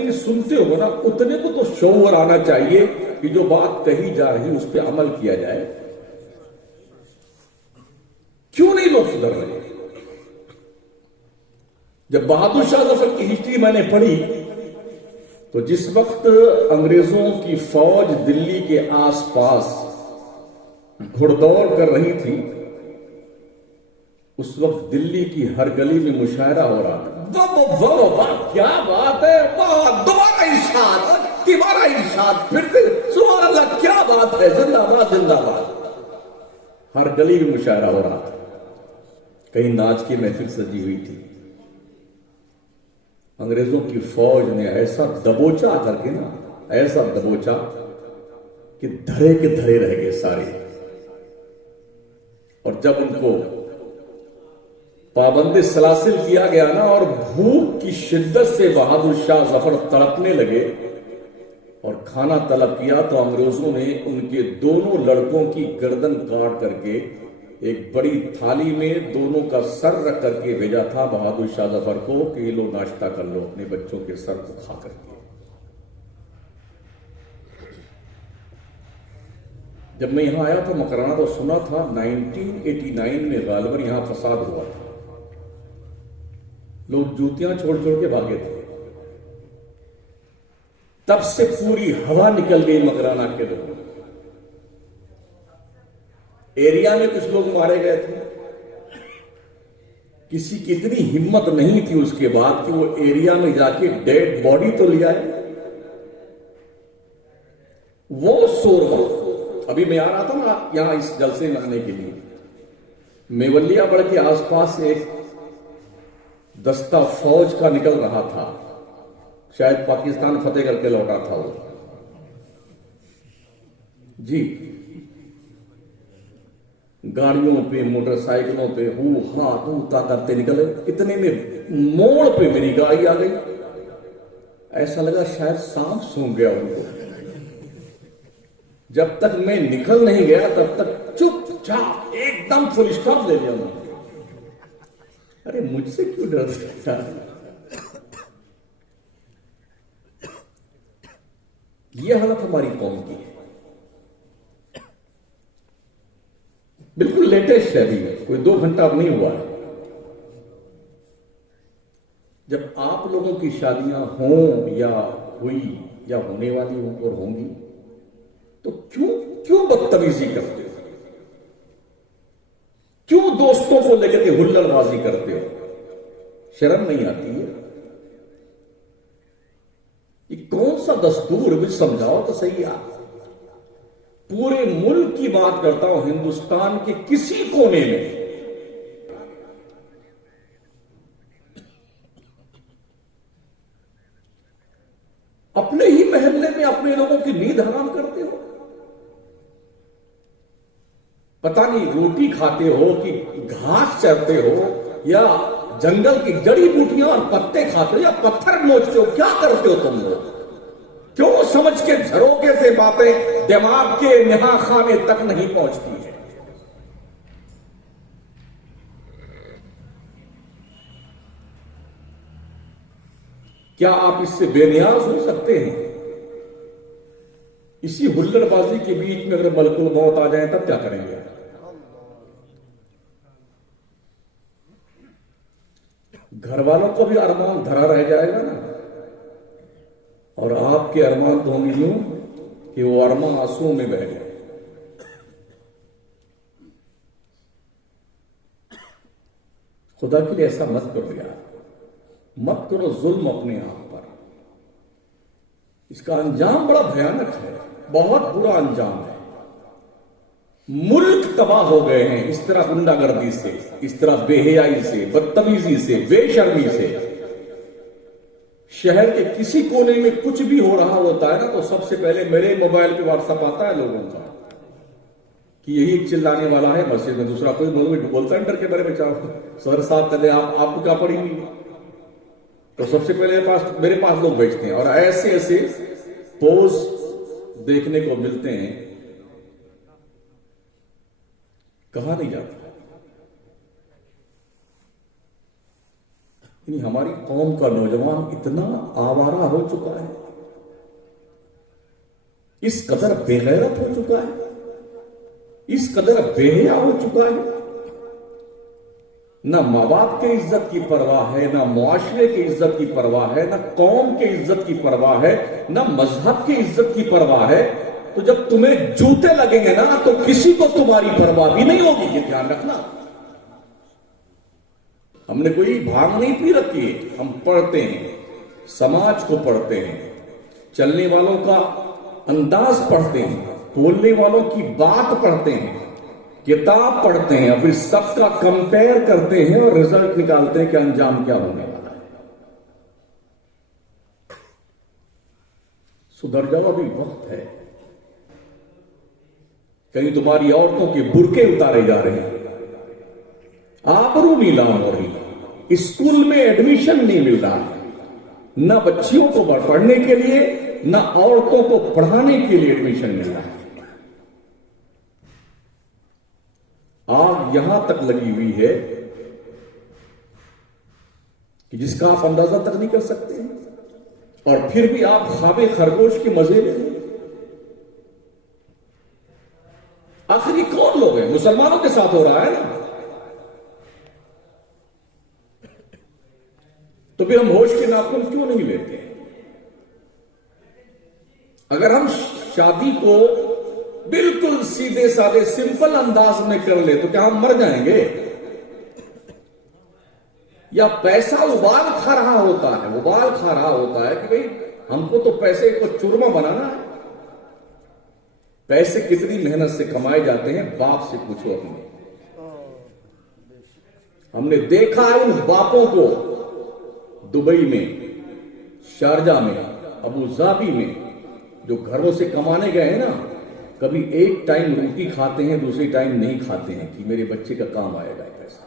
जितनी सुनते हो ना उतने को तो शौर आना चाहिए कि जो बात कही जा रही उस पर अमल किया जाए। क्यों नहीं लोग सुधर रहे? जब बहादुर शाह जफर की हिस्ट्री मैंने पढ़ी तो जिस वक्त अंग्रेजों की फौज दिल्ली के आसपास घुड़दौड़ कर रही थी, उस वक्त दिल्ली की हर गली में मुशायरा हो रहा था। वाह क्या बात है, वाह दोबारा इरशाद, तिबारा इरशाद, फिर से सुभान अल्लाह, क्या बात है, जिंदाबाद जिंदाबाद। हर गली में मुशायरा हो रहा था। कहीं नाच की महफिल सजी हुई थी। अंग्रेजों की फौज ने ऐसा दबोचा करके ना, ऐसा दबोचा कि धरे के धरे रह गए सारे। और जब उनको पाबंदी सलासिल किया गया ना और भूख की शिद्दत से बहादुर शाह जफर तड़पने लगे और खाना तलब किया, तो अंग्रेजों ने उनके दोनों लड़कों की गर्दन काट करके एक बड़ी थाली में दोनों का सर रख करके भेजा था बहादुर शाह जफर को कि ये लो नाश्ता कर लो अपने बच्चों के सर को खा करके। जब मैं यहां आया था मकराना तो सुना था 1989 में गालिबन यहां फसाद हुआ था। लोग जूतियां छोड़ छोड़ के भागे थे। तब से पूरी हवा निकल गई मकराना के लोगों। एरिया में कुछ लोग मारे गए थे। किसी की इतनी हिम्मत नहीं थी उसके बाद कि वो एरिया में जाके डेड बॉडी तो ले आए। वो शोरबा, अभी मैं आ रहा था ना यहां इस जलसे में आने के लिए, मेवलियागढ़ के आसपास एक दस्ता फौज का निकल रहा था। शायद पाकिस्तान फतेह करके लौटा था वो जी। गाड़ियों पे मोटरसाइकिलों पे हू हा तू ता करते निकले। इतने में मोड़ पे मेरी गाड़ी आ गई। ऐसा लगा शायद सांप सूंघ गया उनको। जब तक मैं निकल नहीं गया तब तक चुपचाप एकदम फुल स्टॉप दे दिया उन्होंने। अरे मुझसे क्यों डर सकता? यह हालत हमारी कौम की है। बिल्कुल लेटेस्ट है, अभी कोई 2 घंटा अब नहीं हुआ है। जब आप लोगों की शादियां हों या हुई या होने वाली हों और होंगी तो क्यों बदतमीजी करते हो? क्यों दोस्तों को लेकर के हुल्लड़बाजी करते हो? शर्म नहीं आती है? ये कौन सा दस्तूर मुझे समझाओ तो सही। आप पूरे मुल्क की बात करता हूं, हिंदुस्तान के किसी कोने में अपने ही महल्ले में अपने लोगों की नींद हराम करते हो। पता नहीं रोटी खाते हो कि घास चरते हो या जंगल की जड़ी बूटियां और पत्ते खाते हो या पत्थर नोचते हो, क्या करते हो तुम लोग? क्यों समझ के झरोके से बातें दिमाग के नेहा खाने तक नहीं पहुंचती है? क्या आप इससे बेनियाज हो सकते हैं? इसी हुल्लड़बाजी के बीच में अगर मलकुल मौत आ जाए तब क्या करेंगे? घर वालों को भी अरमान धरा रह जाएगा ना, और आपके अरमान तो होंगे यूं कि वो अरमान आंसुओं में बह गए। खुदा के लिए ऐसा मत करो यार, मत करो जुल्म अपने आप पर। इसका अंजाम बड़ा भयानक है, बहुत बुरा अंजाम है। मुल्क तबाह हो गए हैं इस तरह गुंडागर्दी से, इस तरह बेहयाई से, बदतमीजी से, बेशर्मी से। शहर के किसी कोने में कुछ भी हो रहा होता है ना तो सबसे पहले मेरे मोबाइल पे व्हाट्सएप आता है लोगों का कि यही चिल्लाने वाला है मस्जिद में। दूसरा कोई बोलता है डर के बारे में, चाहो सर साहब कहते आपको क्या पड़ी हुई? तो सबसे पहले मेरे पास लोग भेजते हैं और ऐसे ऐसे पोज देखने को मिलते हैं, कहा नहीं जाता। यानी हमारी कौम का नौजवान इतना आवारा हो चुका है, इस कदर बेगैरत हो चुका है, इस कदर बेहया हो चुका है। ना माँ बाप के इज्जत की परवाह है, ना मुआशरे की इज्जत की परवाह है, ना कौम के इज्जत की परवाह है, ना मजहब की इज्जत की परवाह है। तो जब तुम्हें जूते लगेंगे ना तो किसी को तुम्हारी परवाह भी नहीं होगी, ये ध्यान रखना। हमने कोई भांग नहीं पी रखी है, हम पढ़ते हैं, समाज को पढ़ते हैं, चलने वालों का अंदाज पढ़ते हैं, बोलने वालों की बात पढ़ते हैं, किताब पढ़ते हैं, फिर सबका कंपेयर करते हैं और रिजल्ट निकालते हैं कि अंजाम क्या होने वाला है। सुधर जाओ, अभी वक्त है। कहीं तुम्हारी औरतों के बुर्के उतारे जा रहे हैं, आबरू नीलाम हो रही है, स्कूल में एडमिशन नहीं मिल रहा है, न बच्चियों को पढ़ने के लिए न औरतों को पढ़ाने के लिए एडमिशन मिल रहा है। आग यहां तक लगी हुई है कि जिसका आप अंदाजा तक नहीं कर सकते हैं, और फिर भी आप ख्वाबे खरगोश के मजे ले रहे हैं। आखिर कौन लोग हैं? मुसलमानों के साथ हो रहा है ना। तो फिर हम होश के नाखून क्यों नहीं लेते? अगर हम शादी को बिल्कुल सीधे साधे सिंपल अंदाज में कर ले तो क्या हम मर जाएंगे? या पैसा उबाल खा रहा होता है कि भाई हमको तो पैसे को चूरमा बनाना है। पैसे कितनी मेहनत से कमाए जाते हैं, बाप से पूछो अपने। हमने देखा है उन बापों को दुबई में, शारजा में, अबू धाबी में, जो घरों से कमाने गए हैं ना, कभी एक टाइम रोटी खाते हैं, दूसरी टाइम नहीं खाते हैं कि मेरे बच्चे का काम आएगा पैसा।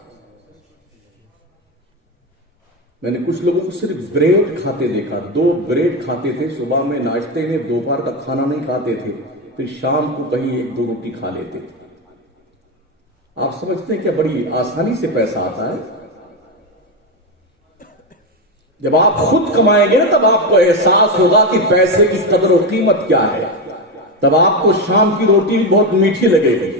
मैंने कुछ लोगों को सिर्फ ब्रेड खाते देखा, 2 ब्रेड खाते थे सुबह में नाश्ते में, दोपहर का खाना नहीं खाते थे, फिर शाम को कहीं 1-2 रोटी खा लेते थे। आप समझते हैं क्या बड़ी आसानी से पैसा आता है? जब आप खुद कमाएंगे ना तब आपको एहसास होगा कि पैसे की कदर और कीमत क्या है। तब आपको शाम की रोटी भी बहुत मीठी लगेगी,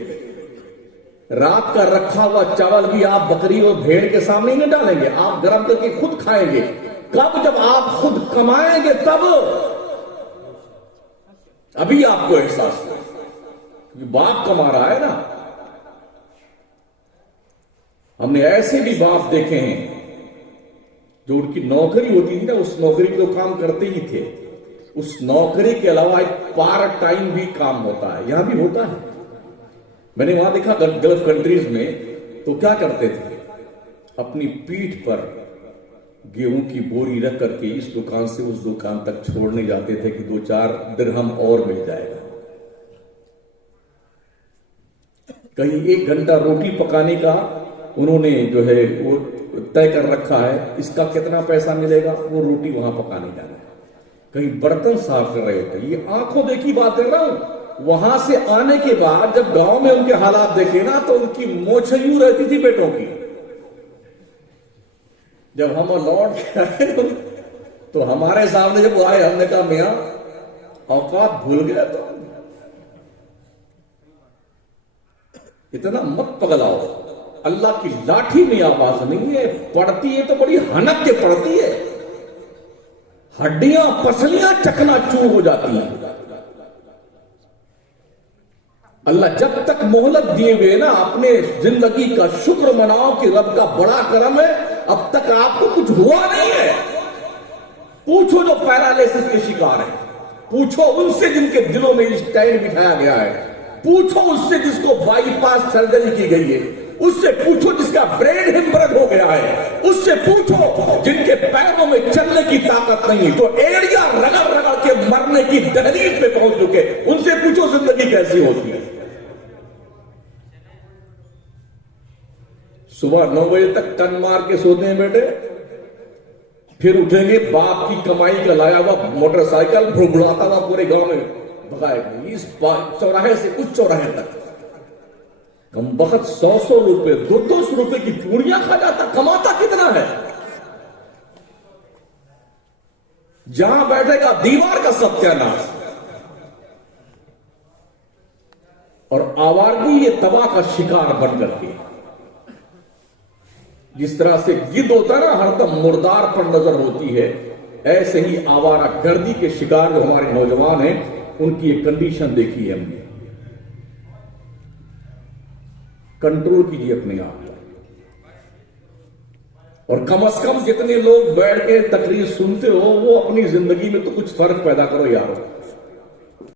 रात का रखा हुआ चावल भी आप बकरी और भेड़ के सामने नहीं डालेंगे, आप गर्म करके खुद खाएंगे। कब? जब आप खुद कमाएंगे तब। अभी आपको एहसास होगा कि बाप कमा रहा है ना। हमने ऐसे भी बाप देखे हैं जो उनकी नौकरी होती थी ना, उस नौकरी में तो काम करते ही थे, उस नौकरी के अलावा एक पार्ट टाइम भी काम होता है। यहां भी होता है, मैंने वहां देखा गल्फ कंट्रीज में। तो क्या करते थे, अपनी पीठ पर गेहूं की बोरी रख करके इस दुकान से उस दुकान तक छोड़ने जाते थे कि 2-4 दिरहम और मिल जाएगा। कहीं 1 घंटा रोटी पकाने का उन्होंने जो है वो तय कर रखा है, इसका कितना पैसा मिलेगा, वो रोटी वहां पकाने जाना है। कहीं बर्तन साफ कर रहे होते हैं। ये आंखों देखी बात कर रहा हूं। वहां से आने के बाद जब गांव में उनके हालात देखे ना तो उनकी मोछें यूं रहती थी बेटों की। जब हम लौट के आए तो हमारे सामने जब आए, हमने कहा मियां औकात भूल गया। तो इतना मत पगलाओ, अल्लाह की लाठी में आवाज नहीं है, पड़ती है तो बड़ी हनक के पड़ती है, हड्डियां पसलियां चकनाचूर हो जाती हैं। अल्लाह जब तक मोहलत दिए हुए ना, अपने जिंदगी का शुक्र मनाओ कि रब का बड़ा करम है, अब तक आपको कुछ हुआ नहीं है। पूछो जो पैरालिसिस के शिकार है, पूछो उनसे जिनके दिलों में स्टैंड बिठाया गया है, पूछो उससे जिसको बाईपास सर्जरी की गई है, उससे पूछो जिसका ब्रेन हेमरेज हो गया है, उससे पूछो जिनके पैरों में चलने की ताकत नहीं, तो एड़ियां रगड़ रगड़ के मरने की दहलीज पे पहुंच चुके, उनसे पूछो जिंदगी कैसी होती है। सुबह 9 बजे तक टन मार के सोते हैं बेटे, फिर उठेंगे, बाप की कमाई का लाया हुआ मोटरसाइकिल भुड़भुड़ाता हुआ पूरे गांव में भगाएगा, इस चौराहे से उस चौराहे तक। कम बखत 100-100 रुपए 200 रुपए की पूड़ियां खा जाता, कमाता कितना है? जहां बैठेगा दीवार का सत्यानाश। और आवारगी ये तबाह का शिकार बन करके, जिस तरह से गिद्ध होता है ना हरदम मुर्दार पर नजर होती है, ऐसे ही आवारा गर्दी के शिकार जो हमारे नौजवान हैं उनकी एक कंडीशन देखी है हमने। कंट्रोल कीजिए अपने आप को, और कम से कम जितने लोग बैठ के तकरीर सुनते हो वो अपनी जिंदगी में तो कुछ फर्क पैदा करो यार।